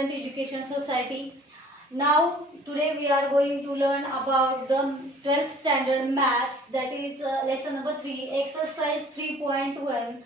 Student Education Society. Now today we are going to learn about the 12th standard maths, that is lesson number 3, exercise 3.1,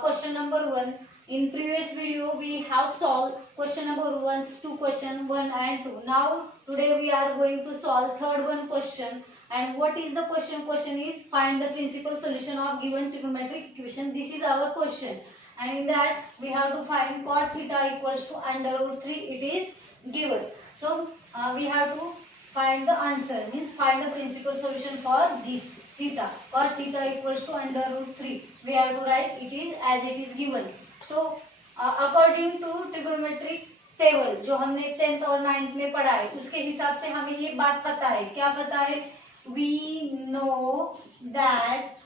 question number 1. In previous video we have solved question number 1 to question 1 and 2. Now today we are going to solve third one question. And what is the question? Question is find the principal solution of given trigonometric equation. This is our question, and in that we have to find cot theta equals to under root 3. It is given. So we have to find the answer, means find the principal solution for this theta. Cot theta equals to under root 3. We have to write it is as it is given. So according to trigonometric table जो हमने 10th और 9th में पढ़ा है, उसके हिसाब से हमें ये बात पता है. क्या पता है? We know that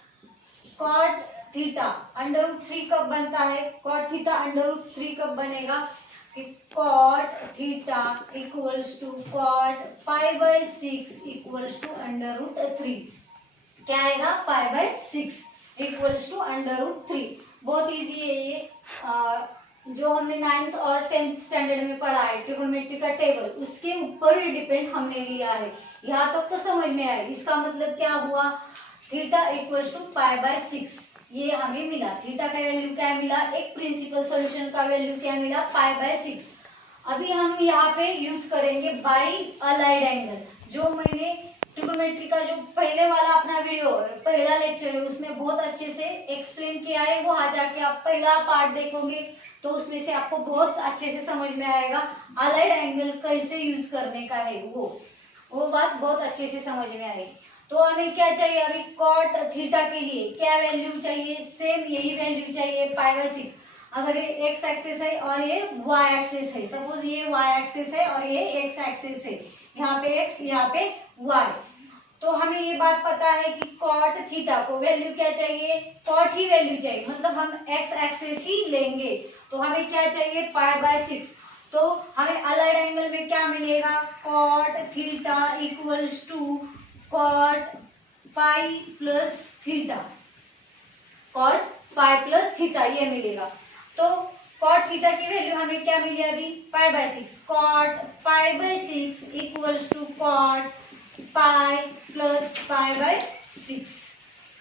cot theta under root 3 कब बनता है? Cot theta under root 3 कब बनेगा? कि cot theta equals to cot pi by 6 equals to under root 3. क्या आएगा? pi by 6 equals to under root 3. बहुत इजी है ये. जो हमने 9th और 10th स्टैंडर्ड में पढ़ा है ट्रिगोनोमेट्री का टेबल, उसके ऊपर ही डिपेंड हमने लिया है. यहाँ तक तो समझ में आए. इसका मतलब क्या हुआ? Theta equals to pi by 6 ये हमें मिला. थीटा का वैल्यू क्या मिला? एक प्रिंसिपल सॉल्यूशन का वैल्यू क्या मिला? पाई बाय 6. अभी हम यहाँ पे यूज करेंगे बाई अलाइड एंगल. जो मैंने ट्रिगोनोमेट्री का जो पहले वाला अपना वीडियो है, पहला लेक्चर है, उसमें बहुत अच्छे से एक्सप्लेन किया है. वो आ जाके आप पहला पार्ट देखोगे तो उसमें से आपको बहुत अच्छे से समझ में आएगा अलाइड एंगल कैसे यूज करने का है. वो बात बहुत अच्छे से समझ में आएगी. तो हमें क्या चाहिए अभी? कॉट थीटा के लिए क्या वैल्यू चाहिए? सेम यही वैल्यू चाहिए, पाई बाय 6. अगर ये एक्स एक्सिस है और ये वाई एक्सिस है, सपोज ये वाई एक्सिस है और ये एक्स एक्सिस है, यहाँ पे एक्स यहाँ पे वाई, तो हमें ये बात पता है कि कॉट थीटा को वैल्यू क्या चाहिए? कॉट ही वैल्यू चाहिए, मतलब हम एक्स एक्सिस ही लेंगे. तो हमें क्या चाहिए? Pi by 6. तो हमें अलाइड एंगल में क्या मिलेगा? Cot theta equals to cot pi plus theta. Cot pi plus theta ये मिलेगा. तो कॉट थीटा की वैल्यू हमें क्या मिली अभी? Pi by 6. Cot pi by 6 equals to cot pi plus pi by 6.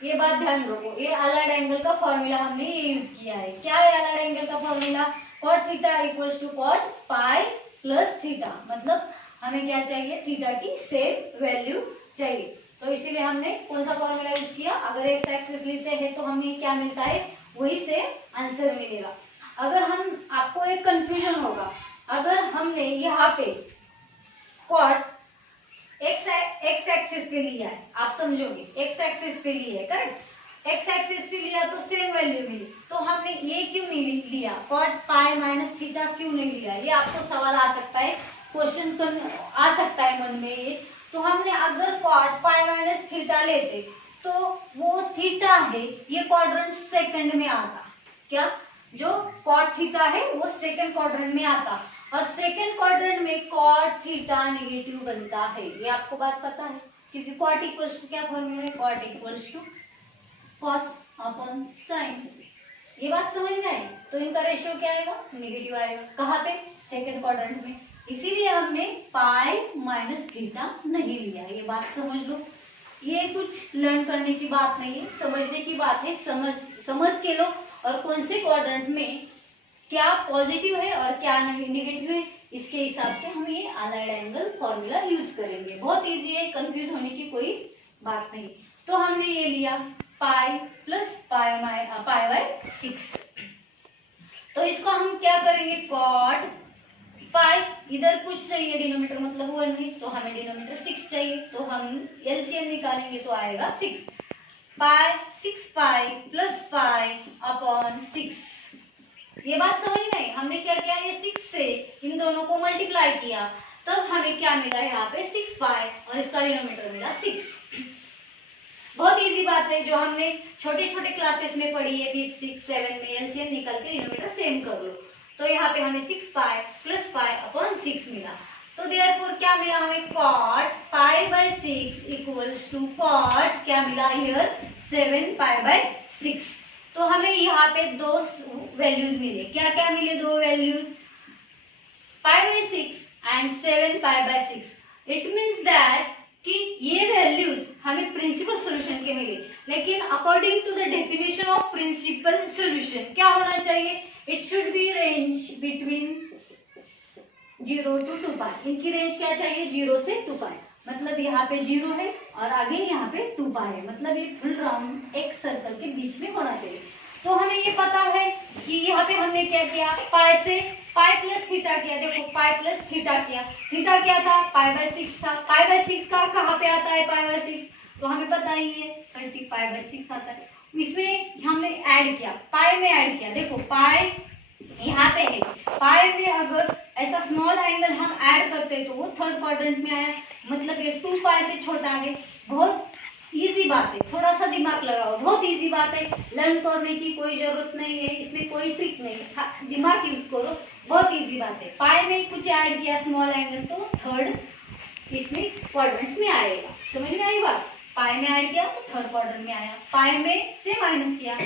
ये बात ध्यान रखो. ये अलाइड एंगल का फॉर्मूला हमने ये यूज किया है. क्या है अलाइड एंगल का formula? Cot theta equals to cot pi plus theta. मतलब हमें क्या चाहिए? थीटा की सेम वैल्यू चाहिए. तो इसीलिए हमने कौन सा फॉर्मूला यूज किया? अगर एक्स एक्सिस लेते हैं तो हमें क्या मिलता है? वही से आंसर मिलेगा. अगर हम आपको एक कंफ्यूजन होगा, अगर हमने यहाँ पे कॉट एक्स एक्सिस पे लिया है, आप समझोगे एक्स एक्सिस पे लिया है, करेक्ट. एक्स एक्सिस पे लिया तो सेम वैल्यू मिली, तो हमने ये क्यों नहीं लिया? कॉट पाई माइनस थीटा क्यों नहीं लिया? ये आपको सवाल आ सकता है, क्वेश्चन आ सकता है मन में ये. तो हमने अगर कॉट पाई माइनस थीटा लेते तो वो थीटा है ये क्वाड्रेंट सेकंड में आता. क्या? जो कॉट थीटा है वो सेकंड क्वाड्रेंट में आता, और सेकेंड क्वाड्रेंट में कॉट थीटा नेगेटिव बनता है. ये आपको बात पता है, क्योंकि कॉट इक्वल्स टू क्या फॉर्मूला है? Cot equals to cos upon sine. ये बात समझ में आई? तो इनका रेशियो क्या आएगा? नेगेटिव आएगा. कहाँ पे? सेकेंड क्वाड्रेंट में. इसीलिए हमने पाई माइनस थीटा नहीं लिया. ये बात समझ लो. ये कुछ लर्न करने की बात नहीं है, समझने की बात है. समझ के लो, और कौन से क्वाड्रेंट में क्या पॉजिटिव है और क्या नेगेटिव है, इसके हिसाब से हम ये अलाइड एंगल फॉर्मूला यूज करेंगे. बहुत इजी है, कंफ्यूज होने की कोई बात नहीं. तो हमने ये लिया पाई प्लस पाई बाय 6. तो इसको हम क्या करेंगे? कॉट पाई, इधर कुछ नहीं है, डिनोमीटर मतलब 1 है, तो हमें डिनोमीटर 6 चाहिए. तो हम एलसीएम निकालेंगे तो आएगा 6. पाई 6 पाई प्लस पाई अपॉन 6. ये बात समझ में आई? हमने क्या किया? ये 6 से इन दोनों को मल्टीप्लाई किया, तब हमें क्या मिला? यहाँ पे 6 पाई और इसका डिनोमीटर मिला 6. बहुत इजी बात है, जो हमने छोटे छोटे क्लासेस में पढ़ी है, 5, 6, 7 में एलसीएम निकल के डिनोमीटर सेम कर लो. तो यहाँ पे हमें 6 पाई प्लस पाई अपॉन 6 मिला. तो देयरफॉर क्या मिला हमें? Cot pi by 6 equals to cot क्या मिला हियर? 7 pi by 6. तो हमें यहाँ पे दो वैल्यूज मिले. क्या क्या मिले? दो values. π/6 and 7π/6. It means that कि ये वैल्यूज हमें प्रिंसिपल सॉल्यूशन के मिले, लेकिन according to the definition of principal solution क्या होना चाहिए? It should be range between 0 to 2π. इनकी रेंज क्या चाहिए? 0 से 2π. मतलब यहाँ पे 0 है और आगे यहाँ पे 2π है, मतलब ये फुल राउंड एक सर्कल के बीच में होना चाहिए. तो हमें ये पता है कि यहाँ पे हमने क्या किया, पाई से पाई प्लस थीटा किया. देखो पाई प्लस थीटा किया, थीटा क्या था? π/6 था. π/6 का कहाँ पे आता है π/6? तो हमें पता ही है 30 π/6 आता है. इसमें हमने ऐड किया, पाई में ऐड किया. देखो पाई यहाँ पे है, पाई में अगर ऐसा स्मॉल एंगल हम ऐड करते तो वो थर्ड क्वाड्रेंट में आया, मतलब ये 2π से छोटा है. बहुत इजी बात है, थोड़ा सा दिमाग लगाओ, बहुत इजी बात है, लर्न करने की कोई जरूरत नहीं है, इसमें कोई ट्रिक नहीं, दिमाग यूज करो, बहुत इजी बात है. पाई में कुछ ऐड किया स्मॉल एंगल तो थर्ड इसमें क्वाड्रेंट में आएगा. समझ में आई बात? पाई में ऐड किया तो थर्ड क्वाड्रेंट में आया. पाई में से माइनस किया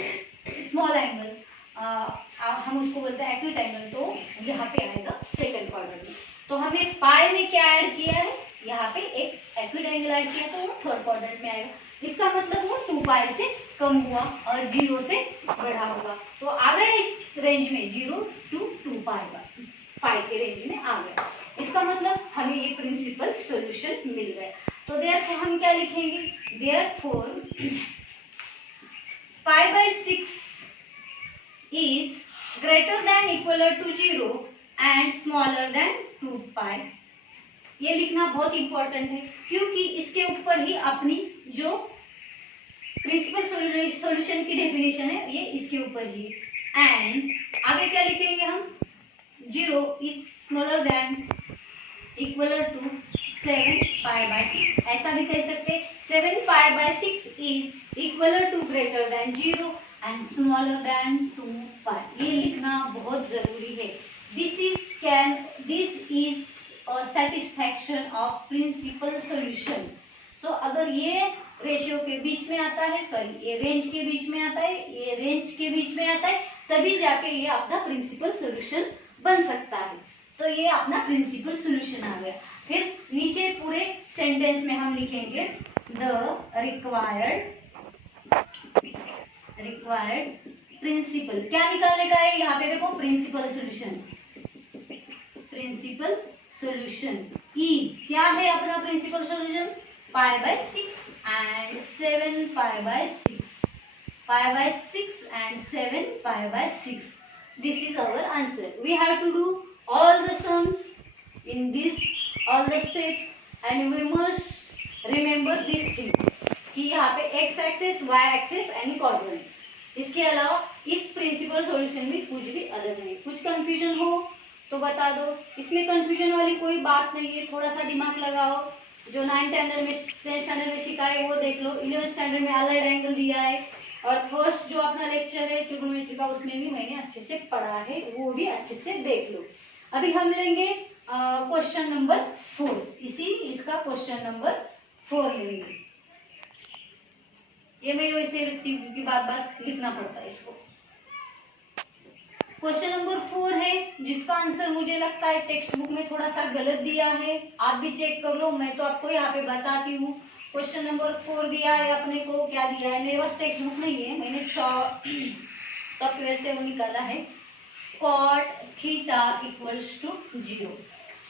स्मॉल एंगल, हम उसको बोलते हैं एक्यूट एंगल, तो यहाँ पे आएगा सेकंड क्वाड्रेंट में. तो हमने पाई में क्या ऐड किया है? यहाँ पे एक एक्यूट एंगल ऐड किया तो वो थर्ड क्वाड्रेंट में आएगा. इसका मतलब वो 2π से कम हुआ और 0 से बढ़ा होगा, तो आ गया इस रेंज में 0 to 2π, पाई के रेंज में आ गया. इसका मतलब हमें ये प्रिंसिपल सॉल्यूशन मिल गया. तो देयरफॉर हम क्या लिखेंगे? Therefore π/6 is greater than equal to 0 and smaller than 2π. ये लिखना बहुत इंपॉर्टेंट है, क्योंकि इसके ऊपर ही अपनी जो प्रिंसिपल सॉल्यूशन की डेफिनेशन है ये इसके ऊपर ही. एंड आगे क्या लिखेंगे हम? 0 is smaller than equal to 7π/6. ऐसा भी कह सकते 7π/6 is equal to greater than 0 and smaller than 2π. ये लिखना बहुत जरूरी है. This is satisfaction of principal solution. So अगर ये रेशियो के बीच में आता है, सॉरी ये रेंज के बीच में आता है, ये रेंज के बीच में आता है, तभी जाके ये अपना प्रिंसिपल सॉल्यूशन बन सकता है. तो ये अपना प्रिंसिपल सॉल्यूशन आ गया. फिर नीचे पूरे सेंटेंस में हम लिखेंगे द रिक्वायर्ड प्रिंसिपल. क्या निकालने का है? यहाँ पे देखो principal solution. Principal solution is क्या है अपना principal solution? π/6 and 7π/6. π/6 and 7π/6. This is our answer. We have to do all the sums in this, all the steps, and we must remember this thing कि यहाँ पे x axis, y axis and coordinate. इसके अलावा इस principal solution में कुछ भी अलग नहीं. कुछ कंफ्यूजन हो तो बता दो. इसमें कंफ्यूजन वाली कोई बात नहीं है, थोड़ा सा दिमाग लगाओ. जो 9th स्टैंडर्ड में सिखाए वो देख लो. 11th स्टैंडर्ड में अलाइड एंगल दिया है, और फर्स्ट जो अपना लेक्चर है ट्रिग्नोमेट्री का उसमें भी मैंने अच्छे से पढ़ा है, वो भी अच्छे से देख लो. अभी हम लेंगे क्वेश्चन नंबर 4. इसका क्वेश्चन नंबर 4 लेंगे. ये मैं वैसे लिखती हूँ क्योंकि बात बात लिखना पड़ता है इसको. क्वेश्चन नंबर 4 है, जिसका आंसर मुझे लगता है टेक्स्ट बुक में थोड़ा सा गलत दिया है. आप भी चेक कर लो, मैं तो आपको यहाँ पे बताती हूँ. क्वेश्चन नंबर 4 दिया है अपने को. क्या दिया है? मेरे पास टेक्स्ट बुक नहीं है, मैंने सॉफ्टवेयर से वो निकाला है. cot theta equals to 0.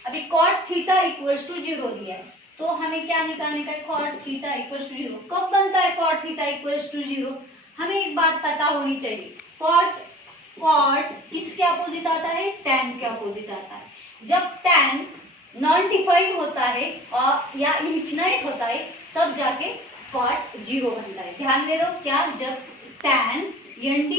अभी cot थीटा इक्वल्स टू 0 दिया है, तो हमें क्या निकालने का है? cot theta equals to 0. कब बनता है cot थीटा इक्वल्स टू 0? हमें एक बात पता होनी चाहिए. cot किसके अपोजिट आता है? tan के अपोजिट आता है. जब tan नॉन डिफाइंड होता है और या इन्फिनाइट होता है तब जाके cot 0 बनता है. ध्यान दे दो. क्या? जब tan nd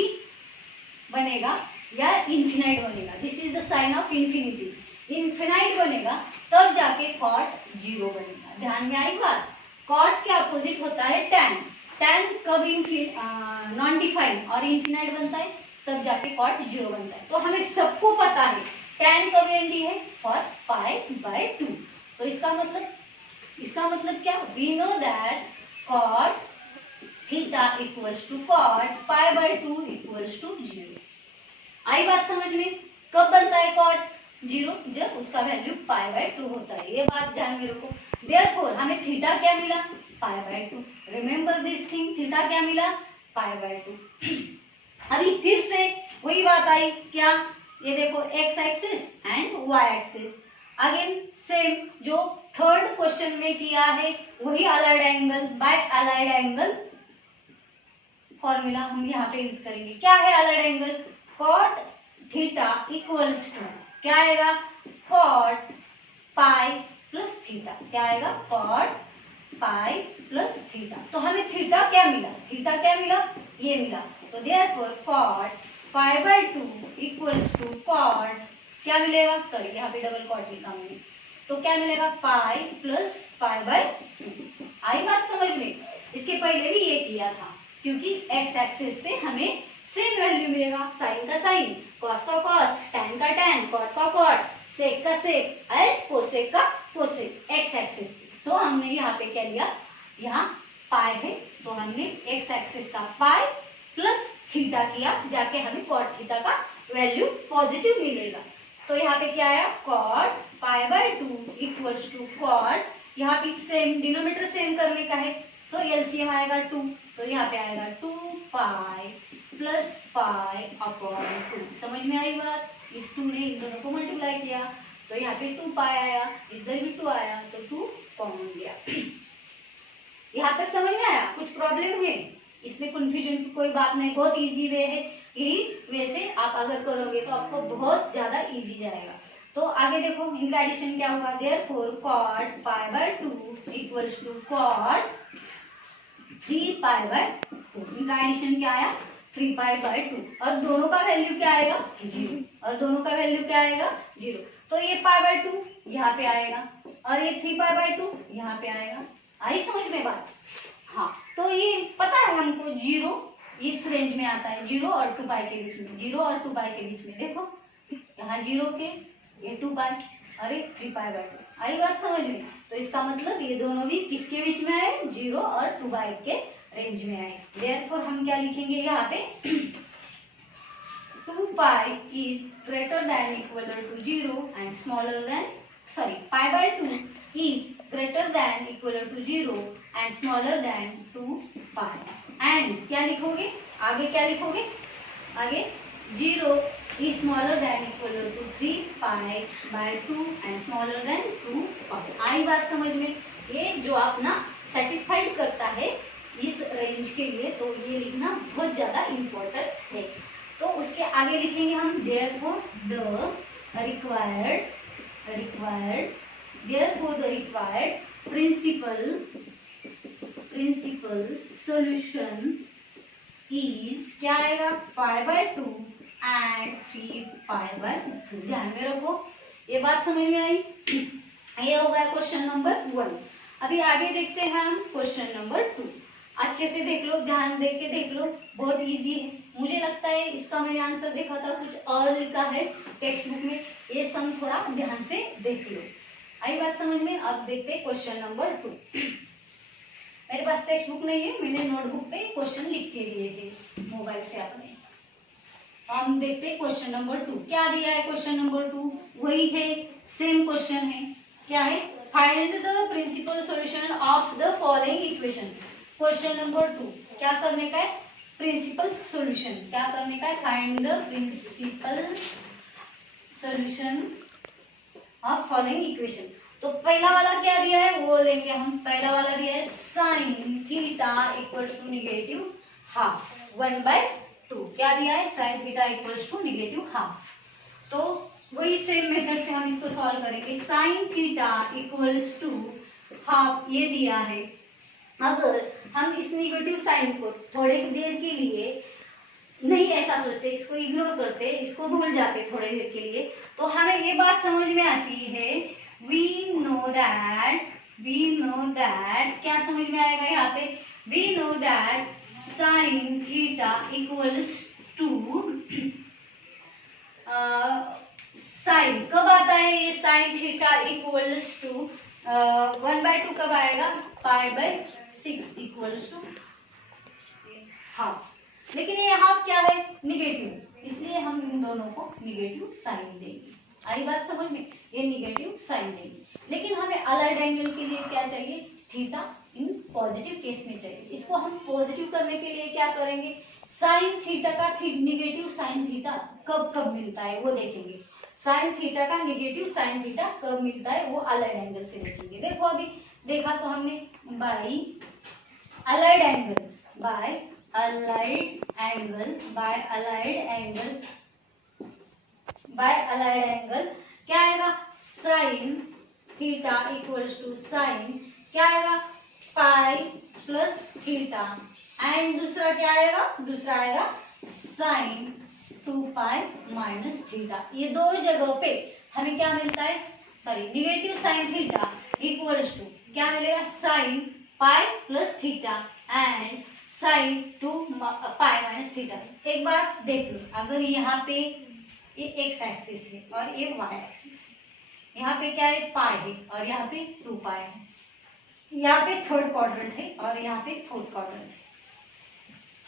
बनेगा या इन्फिनाइट बनेगा, this is the sign of infinity. Infinite बनेगा तब जाके cot 0 बनेगा. ध्यान में आई बात? cot के अपोजिट होता है tan. tan कब नॉन डिफाइंड और इन्फिनाइट बनता है तब जाके cot 0 बनता है. तो हमें सबको पता है tan कब nd है? फॉर π/2. तो इसका मतलब क्या? We know that cot theta equals to cot π/2 equals to 0. आई बात समझ में? कब बनता है cot? 0 जब उसका वैल्यू π/2 होता है। ये बात ध्यान में रखो। देयरफॉर हमें थीटा क्या मिला, π/2। रिमेंबर दिस थिंग, थीटा क्या मिला, π/2। अभी फिर से वही बात आई क्या, ये देखो x axis and y axis. Again same जो थर्ड क्वेश्चन में किया है वही allied angle by allied angle formula हम यहाँ पे यूज करेंगे। क्या है allied angle, cot theta equals to क्या आएगा, कॉट पाई प्लस थीटा। क्या आएगा, कॉट पाई प्लस थीटा। तो हमें थीटा क्या मिला, थीटा क्या मिला, ये मिला। तो therefore cot π/2 equals to cot क्या मिलेगा, सॉरी यहाँ पे डबल कॉट लिखा हमने, तो क्या मिलेगा, पाई प्लस π/2। आई बात समझ में। इसके पहले भी ये किया था क्योंकि एक्स एक्सिस पे हमें सेम वैल्यू मिलेगा, साइन का साइन, कॉस का कॉस, टैन का टैन, कॉट का कॉट, सेक का सेक एंड कोसेक का कोसेक एक्स एक्सिस पे। तो हमने यहाँ पे क्या लिया, यहाँ पाई है तो हमने एक्स एक्सिस का पाई प्लस थीटा किया, जाके हमें कॉट थीटा का वैल्यू पॉजिटिव मिलेगा। तो यहाँ पे क्या आया, कॉट π/2 इक्वल्स टू कॉट, यहाँ पे सेम डिनोमिनेटर सेम करने का है तो एलसीएम आएगा 2, तो यहाँ पे आएगा 2 पाई प्लस पाई अपॉन 2। समझ में आई बात, इस 2 ने इन दोनों को मल्टीप्लाई किया तो यहाँ पे 2 पाई आया, इधर भी 2 आया तो 2 कॉमन गया। यहाँ तक समझ में आया, कुछ प्रॉब्लम है इसमें, कंफ्यूजन की कोई बात नहीं, बहुत इजी वे है। यही वैसे आप अगर करोगे तो आपको बहुत ज्यादा इजी जाएगा। तो आगे देखो इनका एडिशन क्या होगा, therefore cot π/2 equals to cot 3π/2। इनका एडिशन क्या आया, 3π/2 और दोनों का वैल्यू क्या आएगा, 0, और दोनों का वैल्यू क्या आएगा, 0। तो ये π/2 यहाँ पे आएगा और ये 3π/2 यहाँ पे आएगा। आई समझ में बात। हाँ तो ये पता है हमको 0 इस रेंज में आता है, 0 और 2 पाई के बीच में, 0 और 2 पाई के बीच में। देखो यहाँ 0 के, ये 2 पाई और ये 3π/2। आई बात समझ में। तो इसका मतलब ये दोनों भी किसके बीच में आए, 0 और 2 पाई के रेंज में आए। देयरफॉर हम क्या लिखेंगे यहाँ पे 2 pi is greater than equal to 0 and smaller than, sorry π/2 is greater than equal to 0 and smaller than 2 pi। and क्या लिखोगे, आगे क्या लिखोगे, आगे 0 is smaller than equal to 3 pi by 2 and smaller than 2 pi। आई बात समझ में। ये जो आप ना सेटिस्फाइड करता है इस रेंज के लिए, तो ये लिखना बहुत ज्यादा इम्पोर्टेंट है। तो उसके आगे लिखेंगे हम therefore the required principal solution is क्या आएगा, π/2 and 3π/2। ध्यान में रखो, ये बात समझ में आई। ये हो गया क्वेश्चन नंबर 1। अभी आगे देखते हैं हम क्वेश्चन नंबर 2। अच्छे से देख लो, ध्यान दे के देख लो, बहुत इजी है। मुझे लगता है इसका मैंने आंसर देखा था, कुछ और लिखा है टेक्स्ट बुक में, ये सम थोड़ा ध्यान से देख लो। आई बात समझ में। अब देखते हैं क्वेश्चन नंबर 2। मेरे पास टेक्स्ट बुक नहीं है, मैंने नोटबुक पे क्वेश्चन लिख के लिए थे मोबाइल से अपने। हम देखते हैं क्वेश्चन नंबर 2 क्या दिया है। क्वेश्चन नंबर 2 वही है, सेम क्वेश्चन है। क्या है, find the principal solution of the following equation. Question number 2 क्या करने का है, प्रिंसिपल सॉल्यूशन। क्या करने का है, find the principal solution of following equation. तो पहला वाला क्या दिया है वो लेंगे हम। पहला वाला दिया है sine theta equals to negative half 1/2। क्या दिया है, sine theta equals to negative half. तो वही सेम मेथड से हम इसको सॉल्व करेंगे। Sine theta equals to half ये दिया है। अगर हम इस नेगेटिव साइन को थोड़ी देर के लिए नहीं ऐसा सोचते, इसको इग्नोर करते, इसको भूल जाते थोड़ी देर के लिए, तो हमें ये बात समझ में आती है, वी नो दैट क्या समझ में आएगा यहाँ पे, we know that sine theta equals to sine कब आता है ये, साइन थीटा इक्वल्स टू 1/2 कब आएगा, π/6 इक्वल्स टू हाफ। लेकिन ये हाफ क्या है, निगेटिव, इसलिए हम इन दोनों को निगेटिव साइन देंगे। आई बात समझ में, ये निगेटिव साइन देंगे। लेकिन हमें अलाइड एंगल के लिए क्या चाहिए, थीटा इन पॉजिटिव केस में चाहिए। इसको हम पॉजिटिव करने के लिए क्या करेंगे, साइन थीटा का निगेटिव साइन थीटा कब कब मिलता है वो देखेंगे। साइन थीटा का निगेटिव साइन थीटा कब मिलता है वो अलाइड एंगल से देखेंगे। देखो अभी देखा तो हमने by allied angle, by allied angle, by allied angle, by allied angle क्या आएगा, sine theta equals to sine क्या आएगा, पाई प्लस थीटा, एंड दूसरा क्या आएगा, दूसरा आएगा साइन 2 पाई माइनस थीटा। ये दो जगहों पे हमें क्या मिलता है, sorry negative sine theta equals to क्या मिलेगा, sine pi plus theta and sine 2 pi minus theta. एक बार देख लो, अगर यहाँ पे ये एक्स एक्सिस है और ये वाई एक्सिस है, यहाँ पे क्या है, पाई है और यहाँ पे 2 पाई है, यहाँ पे थर्ड क्वाड्रेंट है और यहाँ पे फोर्थ क्वाड्रेंट है।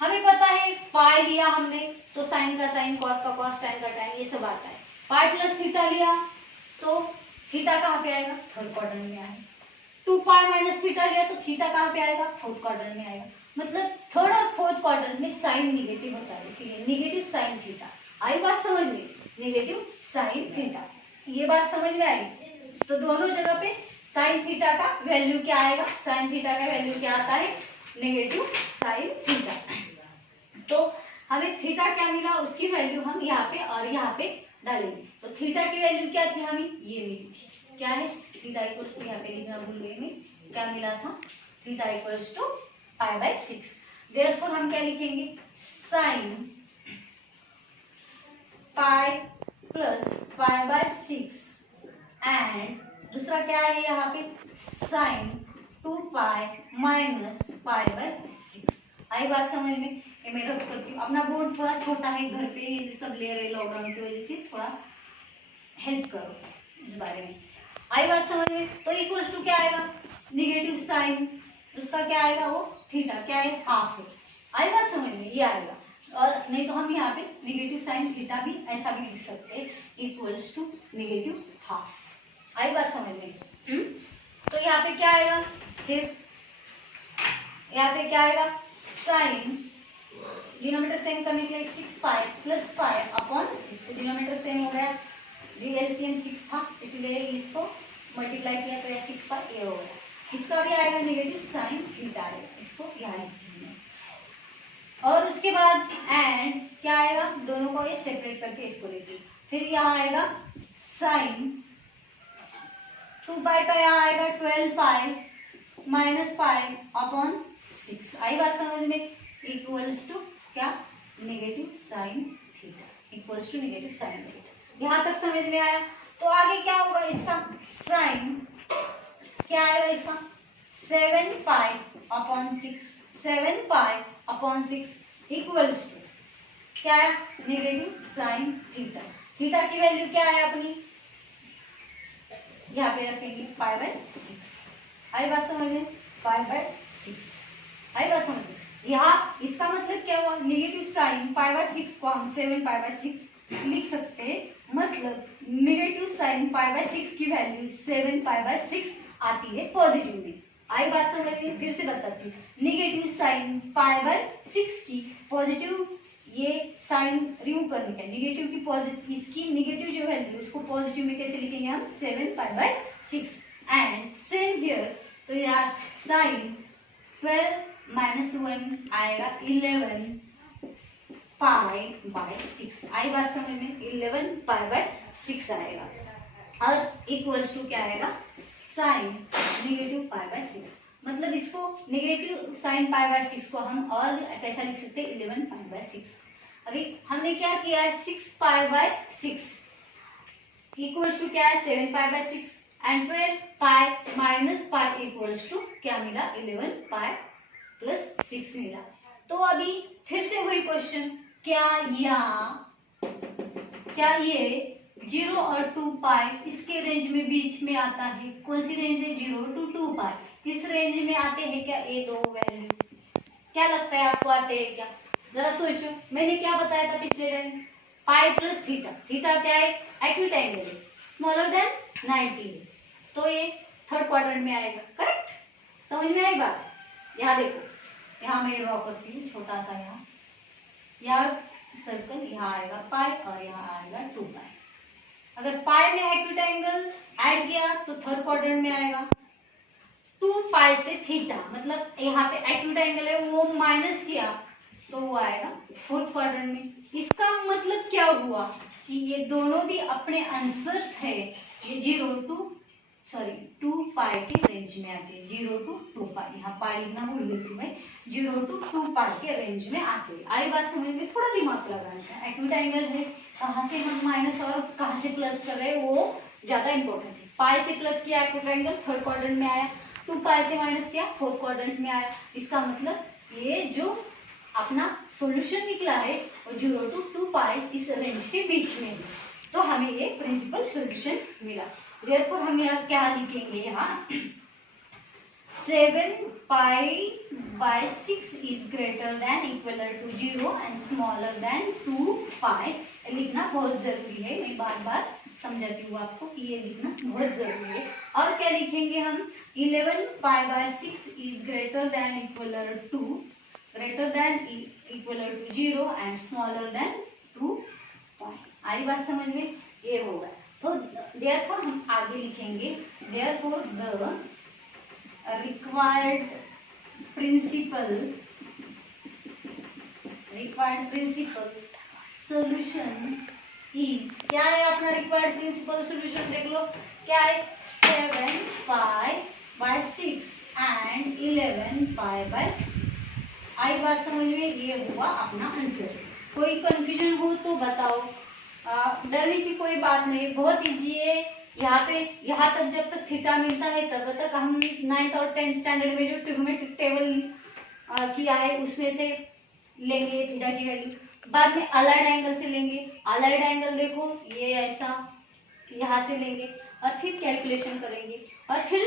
हमें पता है पाई लिया हमने तो साइन का साइन, कॉस का कॉस, टैन का टैन, ये सब आता है। पाई प्लस थीटा लिया तो थीटा कहाँ पे आएगा, थर्ड क्वाड्रेंट में आएगा। 2 पाई माइनस थीटा लिया तो थीटा कहाँ पे आएगा, फोर्थ क्वाड्रेंट में आएगा। मतलब थर्ड और फोर्थ क्वाड्रेंट में साइन निगेटिव होता है, इसीलिए निगेटिव साइन थीटा। आई बात समझ में, निगेटिव साइन थीटा, ये बात समझ में आई। तो दोनों जगह पे साइन थीटा का वैल्यू क्या आएगा, साइन थीटा का वैल्यू क्या आता है, नेगेटिव साइन थीटा। तो हमें थीटा क्या मिला, उसकी वैल्यू हम यहाँ पे और यहाँ पे डालेंगे। तो थीटा की वैल्यू क्या थी, हमें ये मिली थी, क्या है, थीटा इक्वल्स टू, यहाँ पे लिखना भूल गई मैं, क्या मिला था, theta equals to pi by 6। Therefore हम क्या लिखेंगे, sine pi plus pi by 6 and दूसरा क्या है यहाँ पे, sine 2 pi minus pi by 6। आई बात समझ में, ये मैं रख करती हूँ। अपना बोर्ड थोड़ा छोटा है, घर पे ये सब ले रहे लॉकडाउन की वजह से, थोड़ा हेल्प करो इस बारे में। आई बात समझ में। तो इक्वल्स टू क्या आएगा, निगेटिव साइन, उसका क्या आएगा, वो थीटा क्या है, हाफ है। आई बात समझ में, ये आएगा। और नहीं तो हम यहाँ पे निगेटिव साइन थीटा भी ऐसा भी लिख सकते हैं, इक्वल्स टू निगेटिव हाफ। आई बात समझ में। तो यहाँ पे क्या आएगा, फिर यहाँ पे क्या आएगा, साइन डिनोमिनेटर सेम करने के लिए 6 पाई प्लस पाई अपॉन 6, डिनोमिनेटर सेम हो गया, एलसीएम 6 था इसलिए इसको मल्टीप्लाई किया तो यह 6 पाई ये हो गया। इसका भी आएगा निगेटिव साइन थीटा आएगा, इसको यहाँ लिख दीजिए। और उसके बाद एंड क्या आएगा, दोनों को ये सेपरेट करके इसको लिखिए। फिर यहाँ आएगा साइन 2 पाई का, यहाँ आएगा 12 पाई माइनस पाई अपॉन 6। आई बात समझ में, इक्वल्स टू क्या, negative sine theta, equals to negative sine theta. यहाँ तक समझ में आया। तो आगे क्या होगा इसका, साइन क्या आएगा इसका, 7 pi upon 6, 7 pi upon 6 equals to क्या है, नेगेटिव साइन थीटा। थीटा की वैल्यू क्या है अपनी, यहाँ पे रखेंगे पाई बाय 6। आई बात समझ में, पाई बाय 6। आई बात समझ में। यहाँ इसका मतलब क्या हुआ, नेगेटिव साइन पाई बाय 6 को हम 7 पाई बाय 6 लिख सकते हैं। मतलब नेगेटिव साइन पाई बाय 6 की वैल्यू 7 पाई बाय 6 आती है पॉजिटिव में। आई बात समझ में, फिर से बताती हूँ। नेगेटिव साइन पाई बाय 6 की पॉजिटिव, ये साइन रिमूव करने का, निगेटिव की पॉजिटिव, इसकी निगेटिव जो वैल्यू उसको पॉजिटिव में कैसे लिखेंगे हम, 7 pi by 6 and same here. तो यहाँ साइन 12 माइनस 1 आएगा 11 पाई बाय 6। आई बात समझ में, 11 पाई बाय 6 आएगा। और इक्वल्स टू क्या आएगा, साइन निगेटिव पाई बाय 6। मतलब इसको निगेटिव साइन पाई बाय 6 को हम और कैसा लिख सकते हैं, 11 पाई बाय 6। अभी हमने क्या किया है, 6 पाई बाय 6 इक्वल्स टू क्या है, 7 pi by 6 and 12 pi minus pi equals to क्या मिला, 11 पाई प्लस 6 मिला। तो अभी फिर से वही क्वेश्चन, क्या ये 0 और 2 पाई इसके रेंज में बीच में आता है, कौन सी रेंज है, 0 to 2 पाई, इस रेंज में आते हैं क्या ये दो वैल्यू, क्या लगता है आपको आते हैं क्या, जरा सोचो। मैंने क्या बताया था पिछले टाइम, पाई प्लस थीटा, थीटा क्या है, एक्यूट एंगल है, स्मॉलर देन 90 है, तो ये थर्ड क्वाड्रेंट में आएगा। करेक्ट, समझ में आई बात। यहाँ देखो, यहाँ मैं ड्रॉ करती हूँ छोटा सा, यहाँ सर्कल, यहाँ आएगा पाई और यहाँ आएगा 2 पाई। अगर पाई में एक्यूट एंगल ऐड किया तो थर्ड क्वाड्रेंट में आएगा। 2 पाई से थीटा, मतलब यहाँ पे एक्यूट एंगल है वो माइनस किया तो वो आएगा फोर्थ क्वाड्रेंट में। इसका मतलब क्या हुआ कि ये दोनों भी अपने आंसर्स है, ये 2 पाई के रेंज में आते हैं, 0 to 2 पाई, यहाँ पाई लिखना भूल गई थी मैं, 0 to 2 पाई के रेंज में आते हैं। आई बात समझ में, थोड़ा दिमाग लगाना है। एक्यूट एंगल है, कहाँ से हम माइनस और कहाँ से प्लस कर रहे हैं वो ज्यादा इंपॉर्टेंट है। पाई से प्लस किया एक्यूट एंगल थर्ड क्वाड्रेंट में आया, 2 पाई से माइनस किया फोर्थ क्वाड्रेंट में आया। इसका मतलब ये जो अपना सॉल्यूशन निकला है वो 0 to 2 पाई इस रेंज के बीच में है, तो हमें ये प्रिंसिपल सॉल्यूशन मिला। देयरफॉर हम यहाँ क्या लिखेंगे, यहाँ 7 pi by 6 is greater than equal to 0 and smaller than 2 pi. लिखना बहुत जरूरी है, मैं बार बार समझाती हूँ आपको कि ये लिखना बहुत जरूरी है। और क्या लिखेंगे हम, 11 pi by 6 is greater than equal to 0 and smaller than 2 pi. आई बात समझ में, ये होगा। तो देयरफॉर हम आगे लिखेंगे, therefore the required principal solution is, क्या है अपना रिक्वायर्ड प्रिंसिपल सॉल्यूशन, देख लो क्या है, 7 pi by 6 and 11 pi by 6। आई बात समझ में, ये हुआ अपना आंसर। कोई कंफ्यूजन हो तो बताओ, डरने की कोई बात नहीं, बहुत इजी है। यहाँ तक जब तक थीटा मिलता है तब तक हम 9th और 10th स्टैंडर्ड में जो ट्रिग्नोमेट्रिक टेबल किया है उसमें से लेंगे थीटा की वैल्यू, बाद में अलाइड एंगल से लेंगे। अलाइड एंगल देखो ये ऐसा, यहाँ से लेंगे और फिर कैलकुलेशन करेंगे, और फिर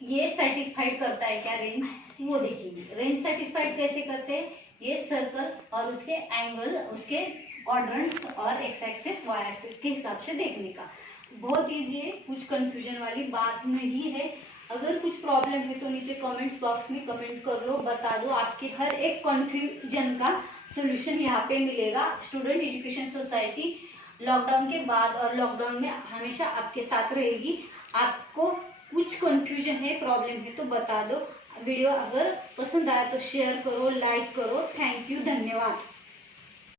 ये सेटिस्फाइड करता है क्या रेंज, वो देखेंगे। रेंज सेटिस्फाइड कैसे करते हैं, ये सर्कल और उसके एंगल, उसके क्वाड्रेंट्स और एक्स एक्सिस वाई एक्सिस के हिसाब से देखने का। बहुत इजी है, कुछ कंफ्यूजन वाली बात नहीं है। अगर कुछ प्रॉब्लम है तो नीचे कमेंट्स बॉक्स में कमेंट कर लो, बता दो। आपके हर एक कंफ्यूजन का सॉल्यूशन यहाँ पे मिलेगा। स्टूडेंट एजुकेशन सोसाइटी लॉकडाउन के बाद और लॉकडाउन में हमेशा आपके साथ रहेगी। आपको कुछ कंफ्यूजन है, प्रॉब्लम है तो बता दो। वीडियो अगर पसंद आया तो शेयर करो, लाइक करो। थैंक यू, धन्यवाद।